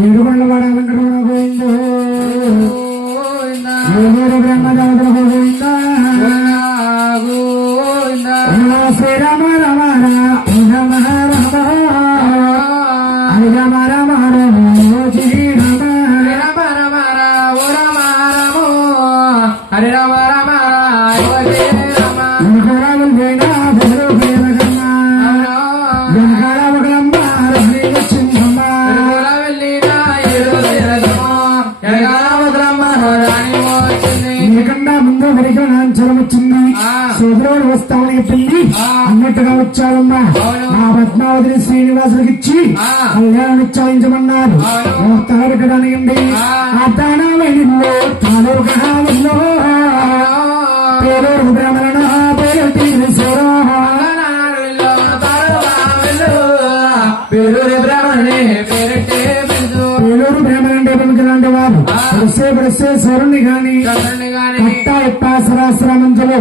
ఏడుకొండలవాడ వెంకటరమణ గోవిందో ఏడు బ్రహ్మదేవతల గోవింద శ్రీరామ రమ రమ రమ హరి రమ రమ శ్రీరామ రమ రమ రమ హరి రమ రమ సోదరుడు వస్తామని చెప్పింది అన్నట్టుగా వచ్చాడమ్మా. నా పద్మావతిని శ్రీనివాసుడికి ఇచ్చి కళ్యాణం నిశ్చయించమన్నారు. తలపెట్టడానికండి ఆ తాళాలో తాళూలో పేరు బ్రహ్మణ పేరు పేరూరు బ్రాహ్మణే పేరూరు బ్రాహ్మణుడే పలుకులాంటి వారు ప్రసే స్వరుణ్ణి గాని కట్టా ఎప్ప సరాసరామంతులు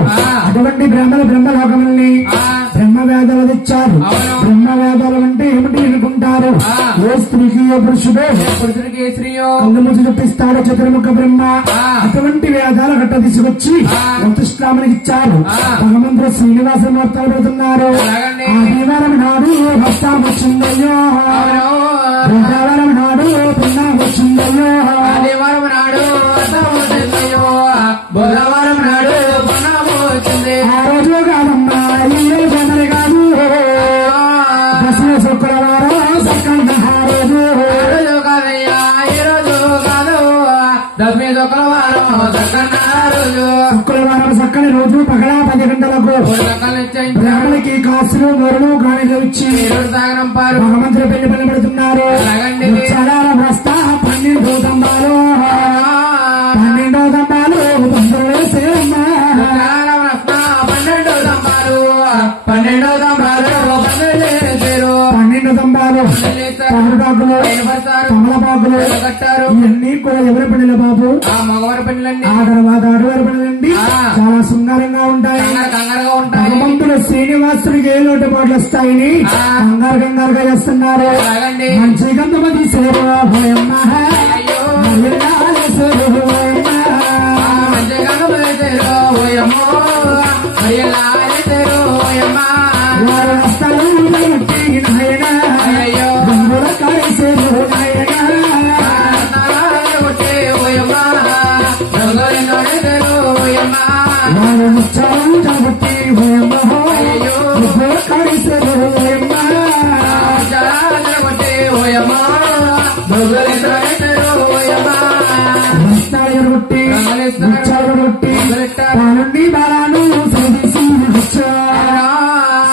అటువంటి బ్రహ్మలోకముల్ని బ్రహ్మవేదాలు తెచ్చారు. బ్రహ్మవేదాలు అంటే ఏమిటి అనుకుంటారు? ఏ స్త్రీకి ఏ పురుషుడికి కళ్ళు ముచ్చి చూపిస్తాడు చతుర్ముఖ బ్రహ్మ. అటువంటి వేదాలు గట్ట తీసుకొచ్చి వృత్తిష్టామునికి ఇచ్చారు. భగవంతుడు శ్రీనివాస మూర్తాలు పెడుతున్నారు. ఆదివారం నాడు భక్తం వచ్చిందయ్యో, బుధవారం నాడు పుణ్యం వచ్చిందయ్యో, ఆదివారం నాడు బుధవారం నాడు పుణ్యం వచ్చింది. ఆ రోజు కాదమ్మా ఈ రోజు కాదు, దశమ శుక్రవారం సక్కన్న రోజు కాదయ్యా, ఈ రోజు కాదు దశమి శుక్రవారం సక్కన్న రోజు. శుక్రవారం సక్కని రోజు పగల 10 గంటలకు బ్రాహ్మణికి కాసులు మొరలు గాలిలో ఇచ్చి భగవంతుడు పెళ్లి పని పెడుతున్నారు. చడాల బస్తా 12 దంబాలు 12 దంబాలు బంధువులు వేసేమ్మా. 12 దంబాలు 12 దంబాలు తమలపాకులు తమలపాకులు ఇవన్నీ కూడా ఎవరి పనులు బాబు? మగవారి పనులండి. ఆ తర్వాత ఆడవారి పనులండి. చాలా శృంగారంగా ఉంటాయి. భగవంతుడు శ్రీనివాసుడికి ఏ లోటుపాట్లు వస్తాయని కంగారుగా చేస్తున్నారు. మంచి గంధమతి సేవమ్మ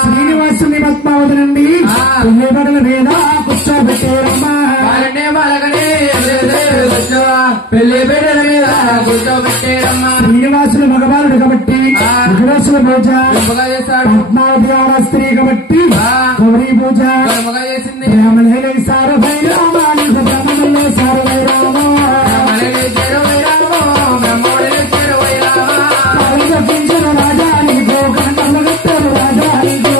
శ్రీనివాసుని పద్మావతి నుండి పెళ్లిబడుల మీద కూర్చోబెట్టారమ్మా. పెళ్లిబిడ్డల మీద కూర్చోబెట్టారమ్మా. శ్రీనివాసులు మగవారుడు కాబట్టి విఘ్నేశ్వర పూజ, పద్మావతి ఆడ స్త్రీ కాబట్టి గౌరీ పూజ బ్రాహ్మణులే సారు భైరామాలు బ్రాహ్మణులే సారు భైరామో రాజానికో కంటలు కట్టారు రాజానికో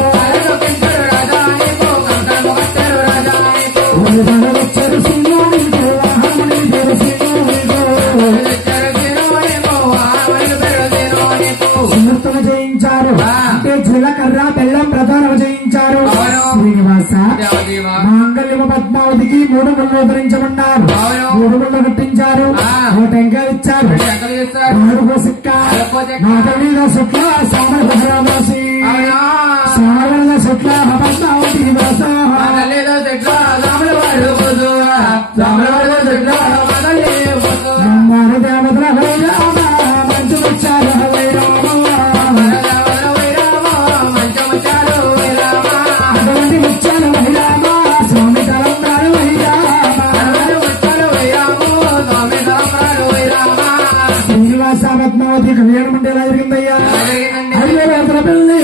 వచ్చారు సింహానికో వాహనముని పేరు సింహుని చేయించారు. అంటే జీలకర్ర బెల్లం ప్రధానం చేయించారు. శ్రీనివాస మాంగళ్యము పద్మావతికి 3 ముళ్ళు ధరించమన్నారు. 3 ముళ్ళు కట్టించారు. 1 టెంకాయ ఇచ్చారు. 4 సిక్క నాగవీర శుక్ల సామల భద్రావాసి సామల శుక్ల పద్మావతి పద్మావతి కళ్యాణం అంటే ఎలా జరిగిందయ్యా? 5 రోజుల పెళ్లి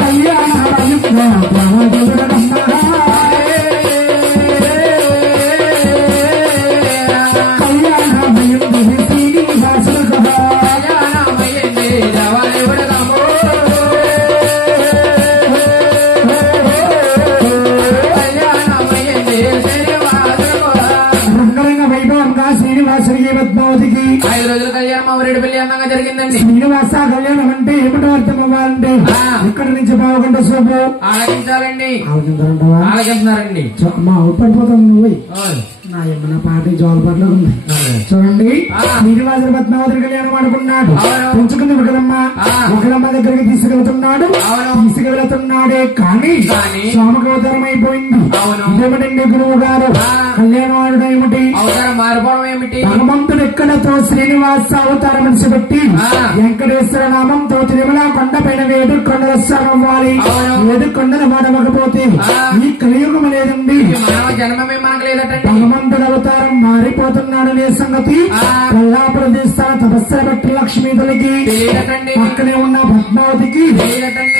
కళ్యాణ జరిగిందండి. శ్రీనివాస కళ్యాణం అంటే ఏమిటో అర్థం అవ్వాలంటే ఇక్కడి నుంచి బాగుంట సోపు ఆలకించాలండి. ఆలకిస్తున్నారండి. అమ్మా పడిపోతాం నువ్వు నా ఏమన్నా పాట జోలపాట్లో ఉంది చూడండి. శ్రీనివాసుడు పద్మావతి కళ్యాణం ఆడుకున్నాడు. పెంచుకుంది ఒకలమ్మ దగ్గరికి తీసుకెళ్తున్నాడే కానీ స్వామికి అవతారం అయిపోయింది. ఏమిటండి గురువు గారు కళ్యాణం ఆడడం ఏమిటి మారిపోవడం ఏమిటి? భగవంతుడు ఎక్కడతో శ్రీనివాస అవతారం పెట్టి వెంకటేశ్వర నామంతో తిరుమల కొండ పైన 7 కొండల అవ్వాలి. 7 కొండలు మాడవకపోతే ఈ కలియుగం లేదండి. జన్మమే మనకు లేదటండి. భగవంతుడు అవతారం మారిపోతున్నాడనే సంగతి కొల్లాపుర దేశాల తపస్సుల బట్టి లక్ష్మీదేవికి పక్కనే ఉన్న పద్మావతికి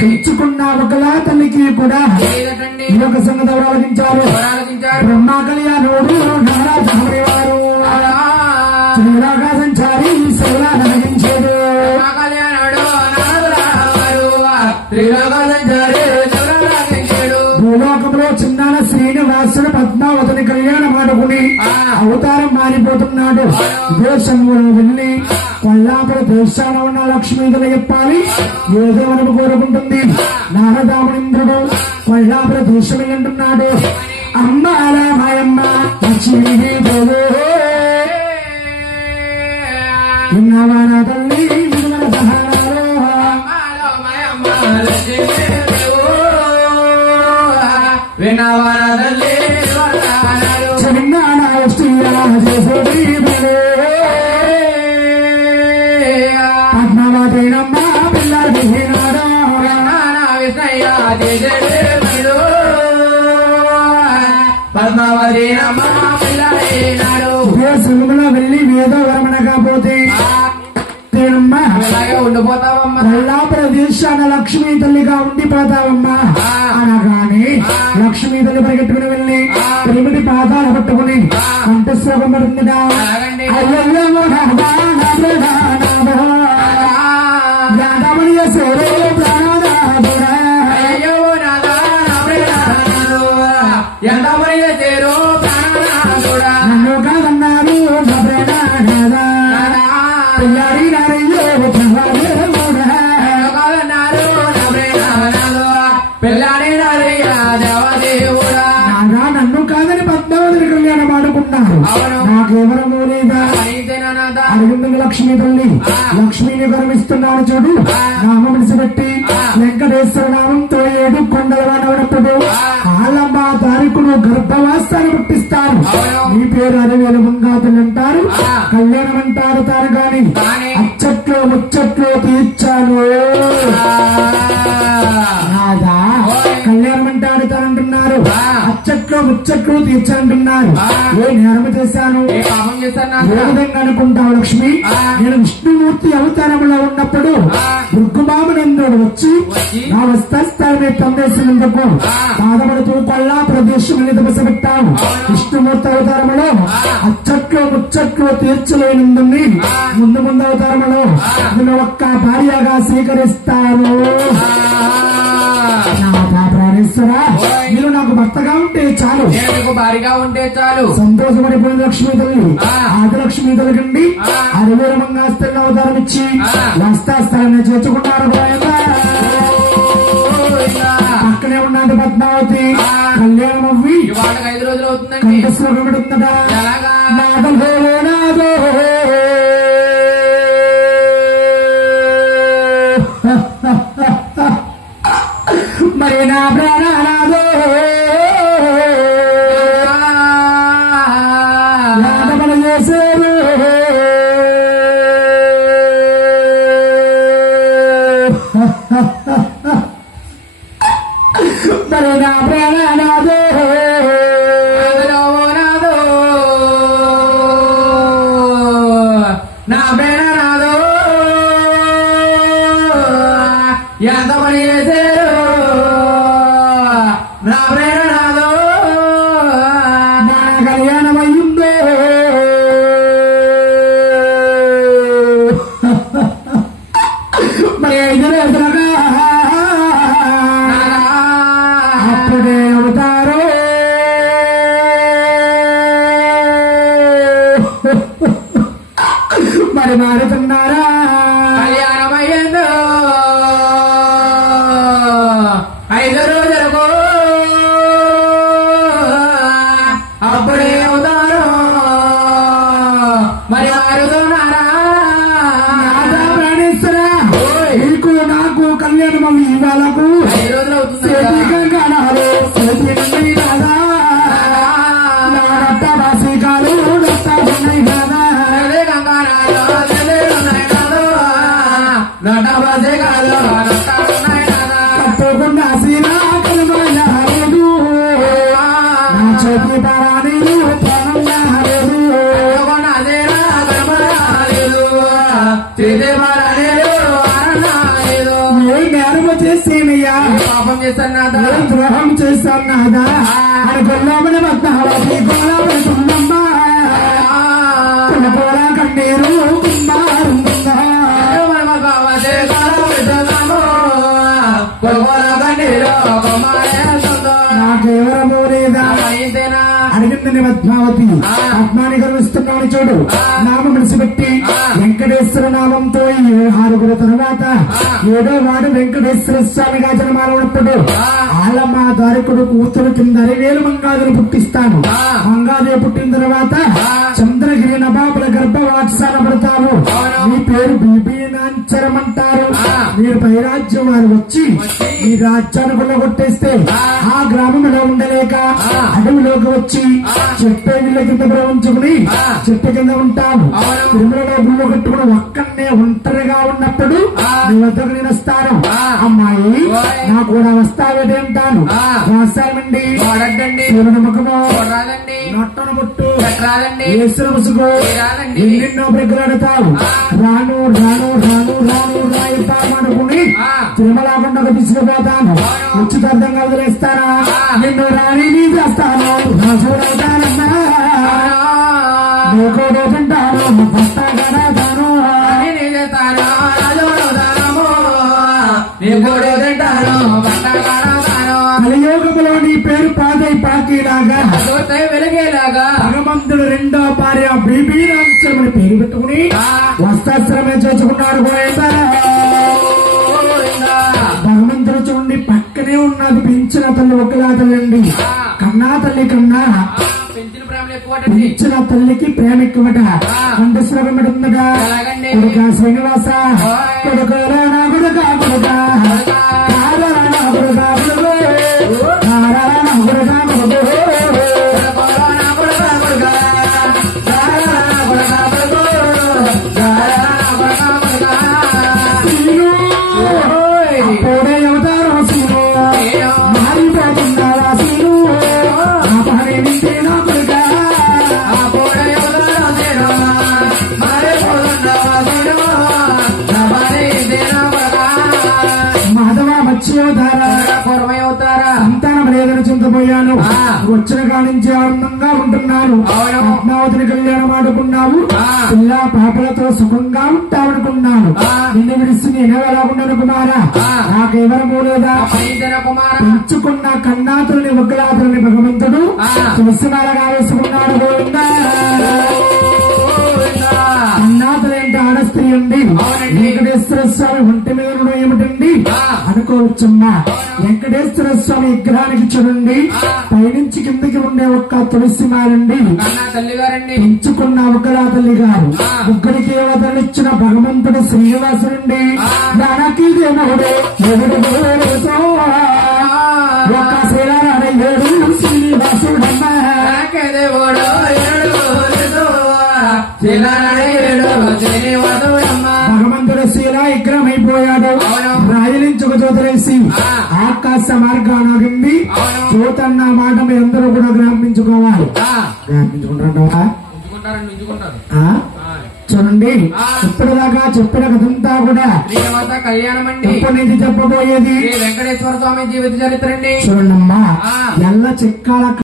తెచ్చుకున్న ఒకలా తల్లికి కూడా ఈ యొక్క సంగతి ఆలోచించారు. బ్రహ్మ కళ్యాణుడు నారాజు శ్రీరాగా సంచారి శివలా నగించాడు. భూలోకంలో చిన్నాన శ్రీనివాసుడు పద్మావతిని కళ్యాణం ఆడుకుని అవతారం మారిపోతున్నాడు. దేశంలో వెళ్ళి కొల్లాపుర దేశాన ఉన్న లక్ష్మీదేవి చెప్పాలి ఏదో మనకు కోరుకుంటుంది. నారదామునింద్రుడు కొల్లాపుర దేశం వెళ్ళంటున్నాడు. అమ్మ అలా మాయమ్మ లక్ష్మీదేవి విన్నావా నా తల్లి విలువల సహాయాలు పద్మావతేనమ్మ పిల్లలు పద్మావతేనమ్మ పిల్లలు దేశంలో వెళ్ళి వేదో వరమణ కాకపోతే ఉండిపోతావమ్మా. కొల్లాపుర దేశాన లక్ష్మీ తల్లిగా ఉండిపోతావమ్మా అనగానే లక్ష్మీ తల్లి పరిగెట్టుకుని వెళ్ళి ప్రేమిటి పాదాలు పట్టుకుని కంఠశ్లోకం పడుతుందా నన్ను కాదన్నారు పిల్లాడి నన్ను కాదని పద్మావతిని కళ్యాణం ఆడుకున్నారు. నాకెవరమో లేదా అడిగింది లక్ష్మీ తల్లి. లక్ష్మీని గర్విస్తున్నాను చూడు. నామం విడిచిపెట్టి వెంకటేశ్వర నామంతో 7 కొండల వాడవడప్పుడు ఆళ్ళమ్మ తారీఖును గర్భవాసాన్ని పుట్టిస్తారు. మీ పేరు అరవేలు మంగాతులు అంటారు. కళ్యాణం అంటారు తాను గాని అచ్చట్లో ముచ్చట్లో తీర్చాను రాదా. కళ్యాణం అంటారు తానంటున్నారు. అచ్చట్లో ముచ్చట్లు తీర్చంటున్నారు. ఏ నేరం చేశాను ఏ విధంగా అనుకుంటావు లక్ష్మి? నేను విష్ణుమూర్తి అవతారంలో ఉన్నప్పుడు దుర్గమామనందుడు వచ్చి నా వస్త్రస్థాయి పొందేసినందుకు బాధపడుతూ కొల్లా ప్రదేశం తపసపెట్టాను. విష్ణుమూర్తి అవతారంలో అచ్చట్లో ముచ్చట్లు తీర్చలేనుందని ముందు అవతారంలో నేను ఒక్క భార్యగా స్వీకరిస్తాను. మీరు నాకు భర్తగా ఉంటే చాలు, భారీగా ఉంటే చాలు. సంతోషపడిపోయిన లక్ష్మీ తల్లి ఆది లక్ష్మీ తల్లికండి అరవేల మంగాస్తల్లో అవతారం ఇచ్చి వస్తాస్థాన్ని చేర్చుకున్నారు. పక్కనే ఉన్నది పద్మావతి కళ్యాణం అవ్వి 5 రోజులు అవుతుందండి. కంఠశ్లోకం పెడుతుందా నాదో నాదో మరి నా ప్రాణానాదో నాదమన చేసేరు. మరి నా ప్రాణానాదో నా ప్రాణనాదో ఎంత పని చేశారు. నా ప్రేరణాదో నా కళ్యాణం అయ్యిందో మరి 5 రోజులుగా అప్పుడే అవుతారు. మరి మారుతున్నారా కళ్యాణం ఈ వేళకు 5 రోజులు అవుతుంది కదా. గంగానాలు చేతి రాదా నట్ట రాశికాలు నట్ట ఉన్నాయి కదా అదే గంగానాలు, అదే ఉన్నాయి కాదు. నట బసే కాదు, నట ఉన్నాయి కదా. కట్టుకున్న సీనా కనుమయ్య లేదు నా చేతి పరాణిలు ప్రాణం లేదు కట్టుకున్న అదేనా కనబడలేదు. చేసే పరాలేదు, ఆడలేదు. ఏ నేరం చేసేనయ్యా పాపం చేస్తాను నాదా. ఏ ద్రోహం చేస్తాన్నాదా అని గొల్లమని మధ్యాహ్నం గోళమని తుందమ్మా కులపోల కన్నీరు కుమ్మారుందా నాకెవరమో లేదా అడిగిందని పద్మావతి పద్మాని గర్విస్తున్నామని చూడు నామం విడిచిపెట్టి వెంకటేశ్వర నామంతో 6 తర్వాత 7వ వాడు వెంకటేశ్వర స్వామిగా జన్మాలప్పుడు ఆలమ్మ దారికుడు కూతురు కింద 60,000 మంగాదులు పుట్టిస్తాను. మంగాదే పుట్టిన తర్వాత చంద్రగిరి నవాబుల గర్భవాట్సాన పడతారు. మీ పేరు బీబీనాంచరమంటారు. మీరు పైరాజ్యం వారు వచ్చి ఈ రాజ్యాన్ని కొల్లగొట్టేస్తే ఆ గ్రామంలో ఉండలేక అడవిలోకి వచ్చి చెట్టు ఇళ్ళ కింద ప్రవహించుకుని చెట్టు కింద ఉంటాను. తిరుమలలో గుళ్ళు కట్టుకుని ఒక్కనే ఒంటరిగా ఉన్నప్పుడు నీ వద్దకు నేను వస్తాను. అమ్మాయి నా కూడా వస్తావేంటాను. రాస్తామండి శివుని ముఖము నొట్టను ముట్టు ఏసుల ముసుగు ఎన్నెన్నో ప్రగ్రాడతావు. రాను రాను రాను రాను రాయితామనుకుని తిరుమల కొండకు తీసుకుపోతాను. ఉచితార్థంగా వదిలేస్తానా నిన్ను రాణి నీ చేస్తాను. రాజుడవుతానన్నా నీకు తింటాను పస్తాగడతాను కలియోగములో నీ పేరు పాదై పాకిలాగా వెలిగేలాగా భగవంతుడు 2వ భార్య బీబీనాంచరమని పేరు పెట్టుకుని వస్త్రాశ్రమే చేసుకున్నాడు. భగవంతుడు చూడండి పక్కనే ఉన్నది పెంచిన తల్లి ఒకలా తల్లి కన్నా తల్లి కన్నా పెంచిన ప్రేమలు ఎక్కువ. పెంచిన తల్లికి ప్రేమ ఎక్కువట. అంటే శ్రమ ఉందట. కొడుక శ్రీనివాస కొడుకరా నా కొడుక కొడుక నా కొడుక పోడే అవుతారు సీను మారిపోతుందా సీను నా పని వింటే నా కొడుక మాధవ మత్స్యోధారా సంతానం లేదని చింతపోయాను. వచ్చిన కానించి ఆనందంగా ఉంటున్నాను. పద్మావతిని కళ్యాణం ఆడుకున్నావు. పిల్లా పాపలతో సుఖంగా ఉంటావనుకున్నాను. నిన్ను విడిచి నేను ఎలా ఉన్నాను కుమారా. నాకెవరమూ లేదా. పెంచుకున్న కన్నాతుల్ని వగ్గులాతుల్ని భగవంతుడు తులసిమాలగా వేసుకున్నాడు. గోవిందా కన్నాతులేంటి ఆడ స్త్రీ అండి. వెంకటేశ్వర స్వామి ఒంటి మీద ఏమిటండి అనుకోవచ్చమ్మా. వెంకటేశ్వర స్వామి విగ్రహానికి చూడండి పైనుంచి కిందకి ఉండే ఒక్క తులసిమాలండి. పెంచుకున్న ఒకలా తల్లి గారు ముగ్గురికి అవతరనిచ్చిన భగవంతుడు శ్రీనివాసుడండి. దానికి దేవుడు ఎవడు ఒక్క శ్రీరాడు శ్రీనివాసుడమ్మా. భగవంతుడు శీలా విగ్రహం అయిపోయాడు. రాయలించుకు చోతరేసి ఆకాశ మార్గానగింది. చోతన్న మాట మీ అందరూ కూడా గ్రామించుకోవాలి. గ్రామించుకుంటారా చూడండి. ఇప్పటిదాకా చెప్పిన కథంతా కూడా కళ్యాణం అండి. ఇప్పటి నుంచి చెప్పబోయేది వెంకటేశ్వర స్వామి జీవిత చరిత్ర అండి. చూడండమ్మా ఎల్ల చిక్కాల